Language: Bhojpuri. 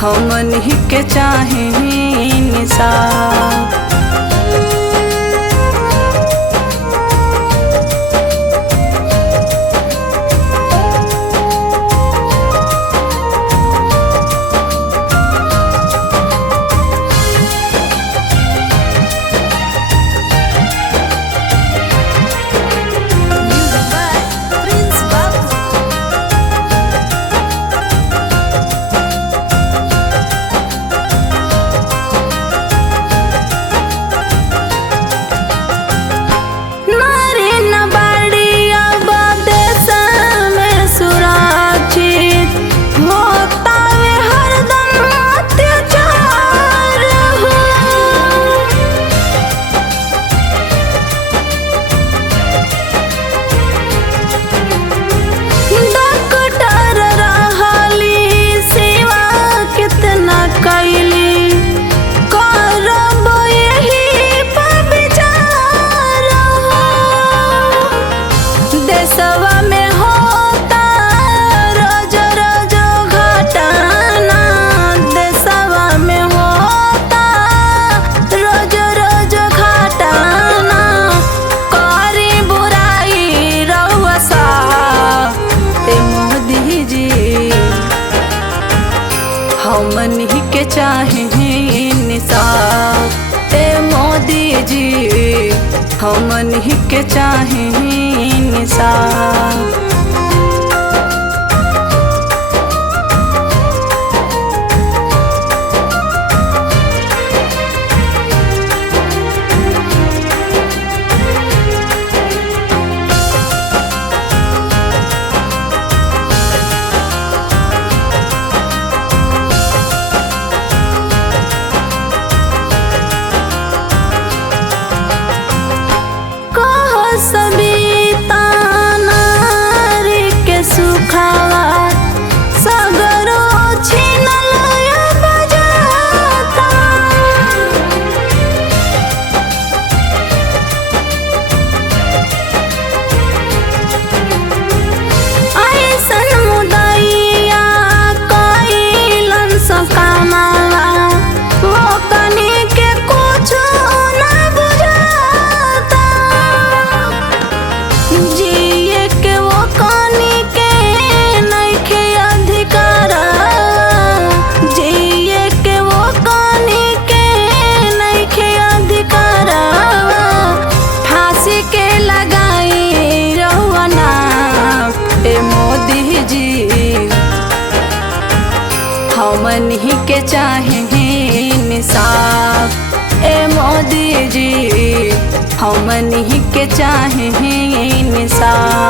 हमन ही के चाहे इंसाफ। हमन ही के चाहे इंसाफ। ए मोदी जी हमन ही के चाहे इंसाफ। सविता नारी के सुखावा सगरो छिनल बजाता। ऐसन मुदैया कइलन स कामावा वो कनी के कुछ ना बुझाता। जिए के वो कानी के नइखे अधिकार, जिए के वो कानी के नइखे अधिकार। फांसी के लगाई रहुआ ना ए मोदी जी हमन ही के चाहे इंसाफ। ए मोदी जी हमन ही के चाहे इंसाफ।